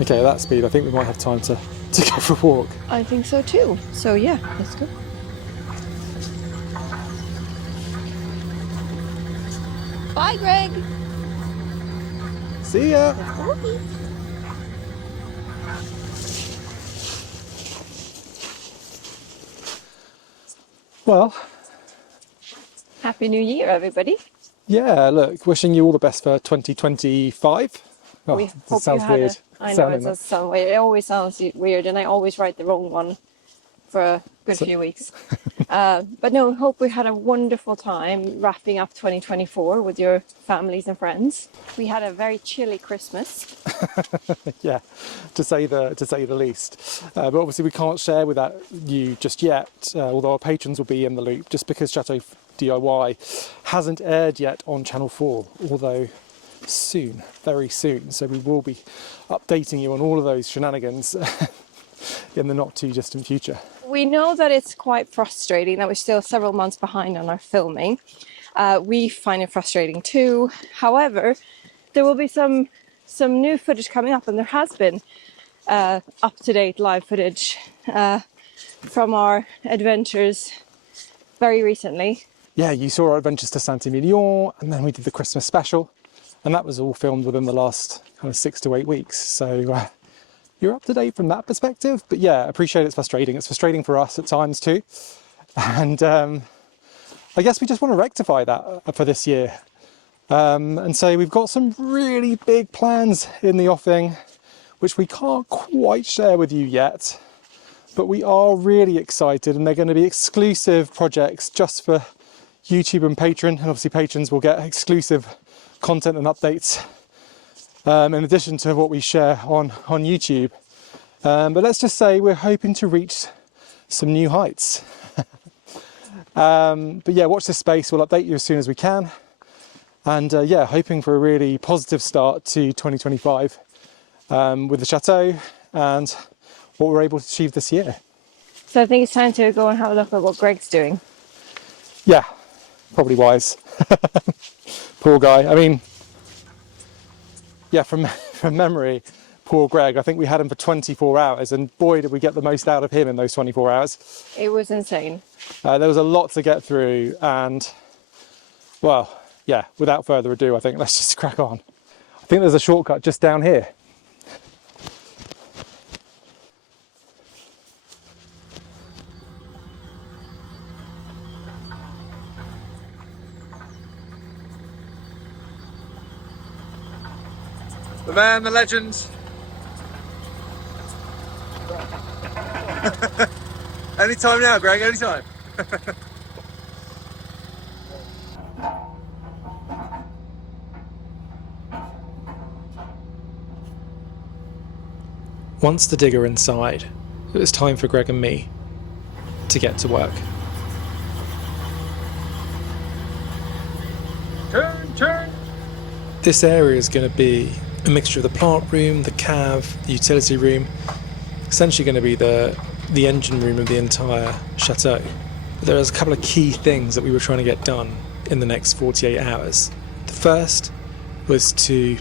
Okay, at that speed, I think we might have time to go for a walk. I think so too. So yeah, let's go. Bye, Greg. See ya! Well, Happy New Year, everybody. yeah, look, wishing you all the best for 2025. Oh, We it hope sounds you had weird. I know sounding it that. does sound weird. It always sounds weird, and I always write the wrong one for a good few weeks. But no, hope we had a wonderful time wrapping up 2024 with your families and friends. We had a very chilly Christmas. Yeah, to say the least. But obviously we can't share with you just yet, although our patrons will be in the loop, just because Chateau DIY hasn't aired yet on Channel 4, although soon, very soon. So we will be updating you on all of those shenanigans in the not too distant future. We know that it's quite frustrating that we're still several months behind on our filming. We find it frustrating too. However, there will be some new footage coming up, and there has been up-to-date live footage from our adventures very recently. Yeah, you saw our adventures to Saint-Emilion, and then we did the Christmas special, and that was all filmed within the last kind of 6 to 8 weeks. So you're up to date from that perspective. But yeah, I appreciate it's frustrating. It's frustrating for us at times too. And I guess we just want to rectify that for this year. And so we've got some really big plans in the offing, which we can't quite share with you yet. But we are really excited, and they're going to be exclusive projects just for YouTube and Patreon. And obviously patrons will get exclusive content and updates in addition to what we share on YouTube. But let's just say we're hoping to reach some new heights. But yeah, watch this space. We'll update you as soon as we can. And yeah, hoping for a really positive start to 2025 with the Chateau and what we're able to achieve this year. So I think it's time to go and have a look at what Greg's doing. Yeah, probably wise. Poor guy. I mean, yeah, from memory, poor Greg, I think we had him for 24 hours, and boy, did we get the most out of him in those 24 hours. It was insane. There was a lot to get through, and well, yeah, without further ado, I think let's just crack on. I think there's a shortcut just down here. The man, the legend. Anytime now, Greg, anytime. Once the digger inside, it was time for Greg and me to get to work. Turn! This area is going to be a mixture of the plant room, the cave, the utility room. Essentially going to be the engine room of the entire chateau. But there's a couple of key things that we were trying to get done in the next 48 hours. The first was to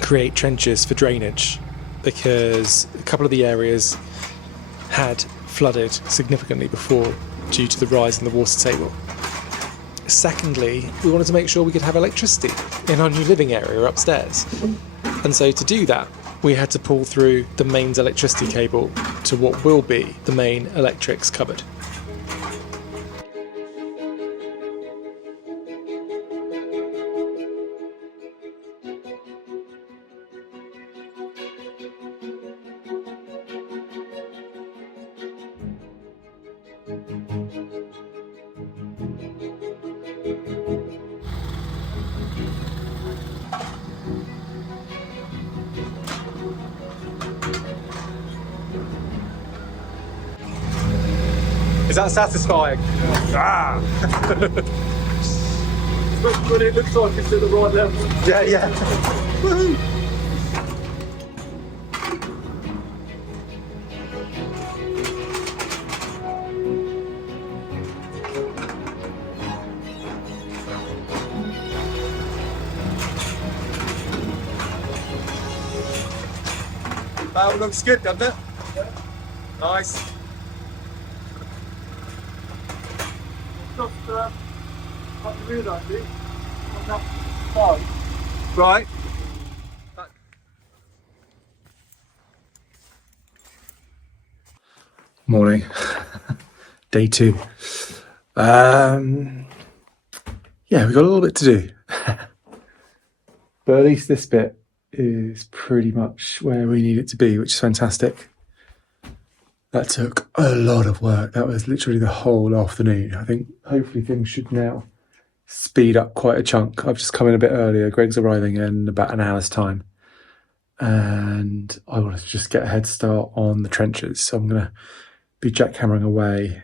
create trenches for drainage, because a couple of the areas had flooded significantly before due to the rise in the water table. Secondly, we wanted to make sure we could have electricity in our new living area upstairs. And so to do that, we had to pull through the mains electricity cable to what will be the main electrics cupboard. Is that satisfying? Yeah. When it looks like it's at the right level. Yeah. Woohoo! That all looks good, doesn't it? Nice. Just up the rear, I think. On that side. Right. Morning. Day 2. Yeah, we've got a little bit to do. But at least this bit is pretty much where we need it to be, which is fantastic. That took a lot of work. That was literally the whole afternoon. I think hopefully things should now speed up quite a chunk. I've just come in a bit earlier. Greg's arriving in about an hour's time. And I want to just get a head start on the trenches. So I'm going to be jackhammering away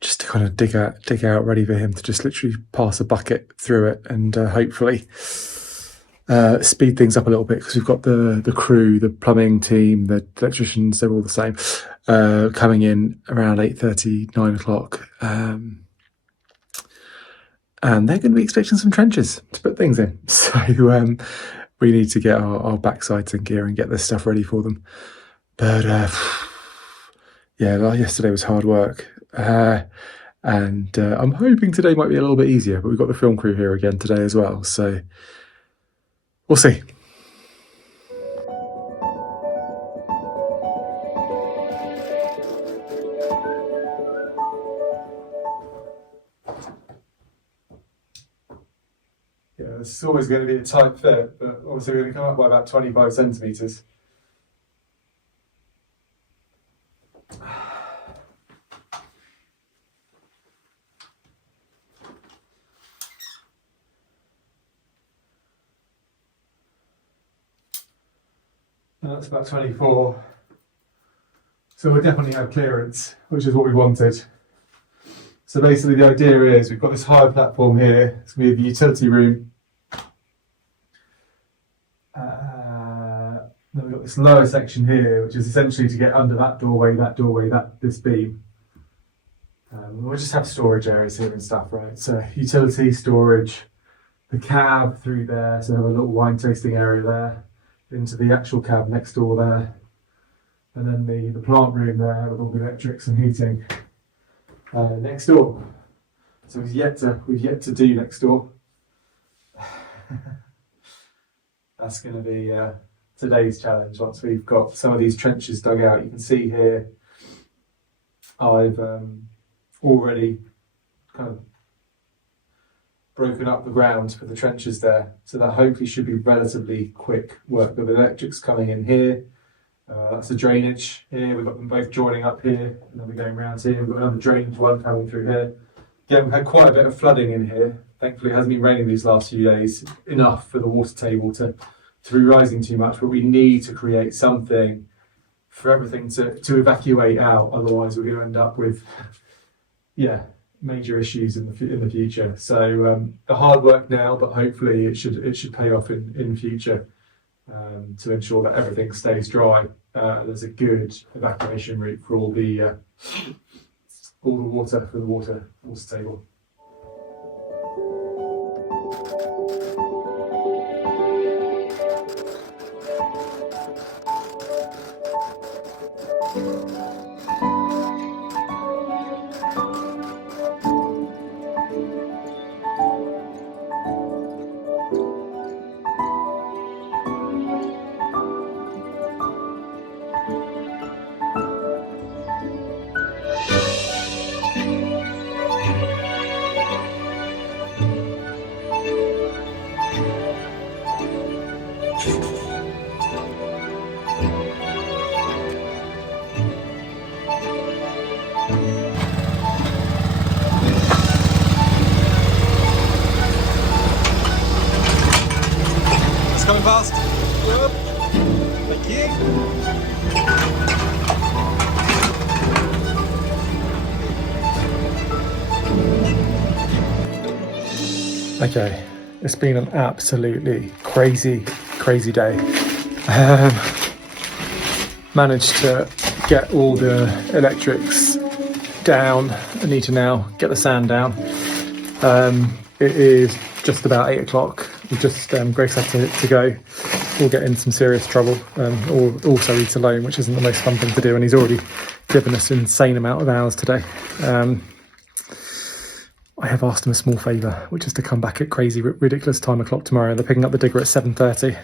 just to kind of dig out, ready for him to just literally pass a bucket through it and hopefully speed things up a little bit, because we've got the crew, the plumbing team, the electricians, they're all the same, coming in around 8:30, 9 o'clock. And they're going to be expecting some trenches to put things in. So we need to get our backsides in gear and get this stuff ready for them. But yeah, yesterday was hard work. And I'm hoping today might be a little bit easier, but we've got the film crew here again today as well. So we'll see. Yeah, this is always going to be a tight fit, but obviously we're going to come up by about 25 centimetres. That's about 24. So we'll definitely have clearance, which is what we wanted. So basically the idea is we've got this high platform here. It's going to be the utility room. Then we've got this lower section here, which is essentially to get under that doorway, this beam. We'll just have storage areas here and stuff, right? So utility, storage, the cab through there, so have a little wine tasting area there, into the actual cab next door there, and then the plant room there with all the electrics and heating next door. So we've yet to do next door. That's going to be today's challenge. Once we've got some of these trenches dug out, you can see here I've already kind of broken up the ground for the trenches there, so that hopefully should be relatively quick work. The electrics coming in here, that's the drainage here, we've got them both joining up here, and then we're going around here, we've got another drainage one coming through here. Again, we've had quite a bit of flooding in here. Thankfully it hasn't been raining these last few days enough for the water table to be rising too much, but we need to create something for everything to evacuate out, otherwise we're going to end up with major issues in the future. So the hard work now, but hopefully it should pay off in future, to ensure that everything stays dry. There's a good evacuation route for all the water for the water table. Coming fast. Yep. Thank you. Okay, it's been an absolutely crazy day. Managed to get all the electrics down. I need to now get the sand down. It is just about 8 o'clock. We just Grace had to go. we'll get in some serious trouble, or also eat alone, which isn't the most fun thing to do. And he's already given us an insane amount of hours today. I have asked him a small favour, which is to come back at crazy, ridiculous time o'clock tomorrow. They're picking up the digger at 7:30.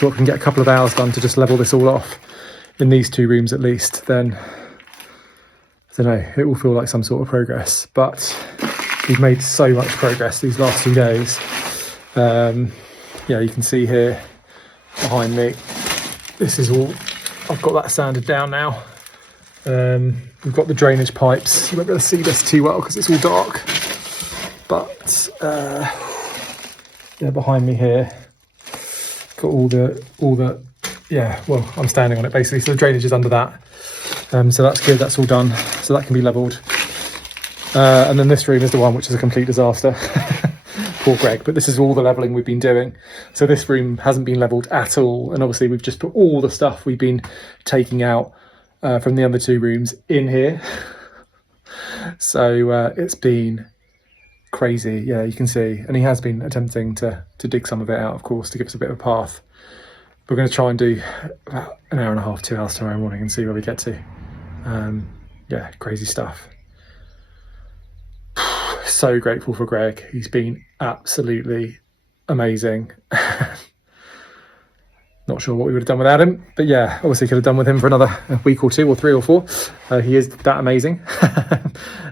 So we can get a couple of hours done to just level this all off in these 2 rooms at least. Then, I don't know, it will feel like some sort of progress. But we've made so much progress these last 2 days. Yeah, you can see here behind me, this is all, I've got that sanded down now. We've got the drainage pipes. You won't be able to see this too well because it's all dark. But yeah, behind me here, got all the yeah, well, I'm standing on it basically, so the drainage is under that. So that's good, that's all done. So that can be levelled. And then this room is the one which is a complete disaster. Poor Greg, but this is all the levelling we've been doing. So this room hasn't been levelled at all. And obviously we've just put all the stuff we've been taking out from the other 2 rooms in here. So it's been crazy, yeah, you can see. And he has been attempting to dig some of it out, of course, to give us a bit of a path. We're going to try and do about an hour and a half, 2 hours tomorrow morning and see where we get to. Yeah, crazy stuff. So grateful for Greg. He's been absolutely amazing. Not sure what we would have done without him, but yeah, obviously could have done with him for another week or 2 or 3 or 4. He is that amazing.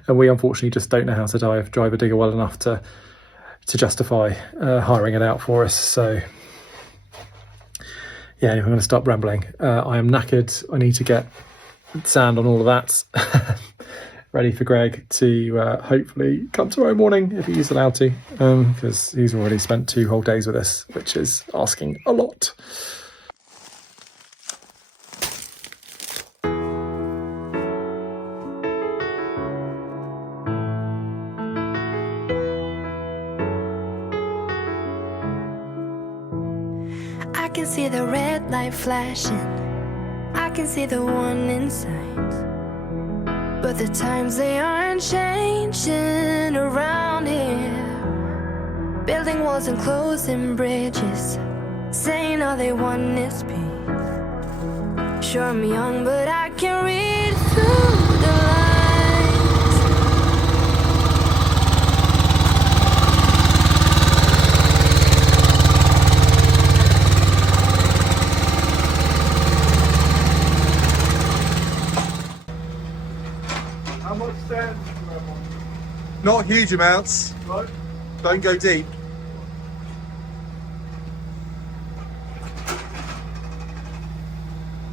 And we unfortunately just don't know how to drive a digger well enough to justify hiring it out for us. So yeah, anyway, I'm going to stop rambling. I am knackered. I need to get sand on all of that. Ready for Greg to hopefully come tomorrow morning if he's allowed to, because he's already spent 2 whole days with us, which is asking a lot. I can see the red light flashing, I can see the one inside. But the times, they aren't changing around here. Building walls and closing bridges, saying all they want is peace. Sure, I'm young, but I can read through the lines. How much sand do you have on? Not huge amounts. Right? Don't go deep.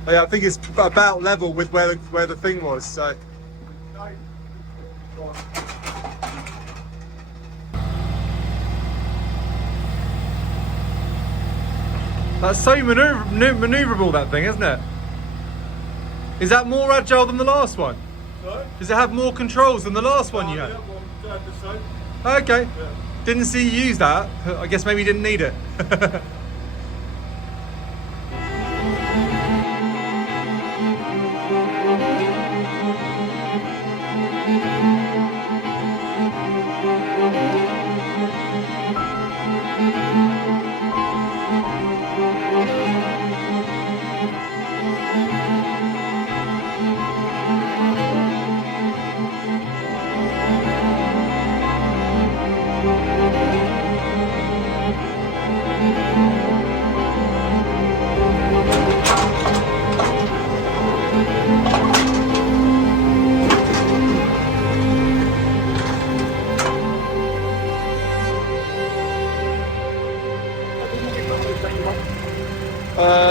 Oh, yeah, I think it's about level with where the thing was. So. That's so maneuverable, that thing, isn't it? Is that more agile than the last one? Right? Does it have more controls than the last one you had? Okay. Yeah. Didn't see you use that. I guess maybe you didn't need it.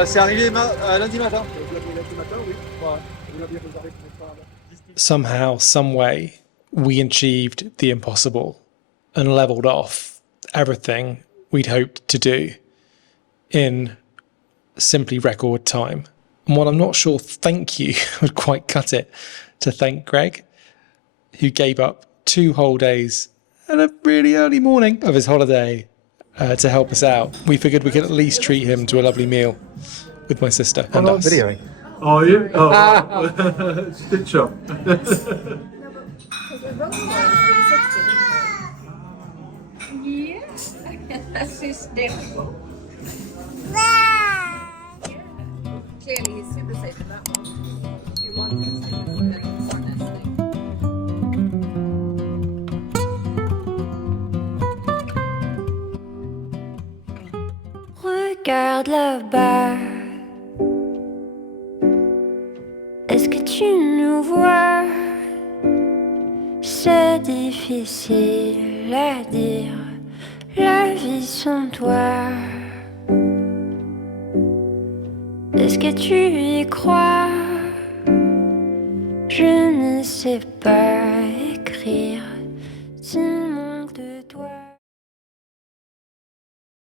C'est arrivé lundi matin. Somehow, some way, we achieved the impossible and leveled off everything we'd hoped to do in simply record time. And while I'm not sure thank you would quite cut it to thank Greg, who gave up 2 whole days and a really early morning of his holiday to help us out, we figured we could at least treat him to a lovely meal with my sister and us. Videoing. Are you? Oh, stitch up. Yeah, that's hysterical. Clearly, he's super safe in that one. You want him to start nesting. Regarde là-bas. Est-ce que tu nous vois? C'est difficile à dire, la vie sans toi. Est-ce que tu y crois? Je ne sais pas.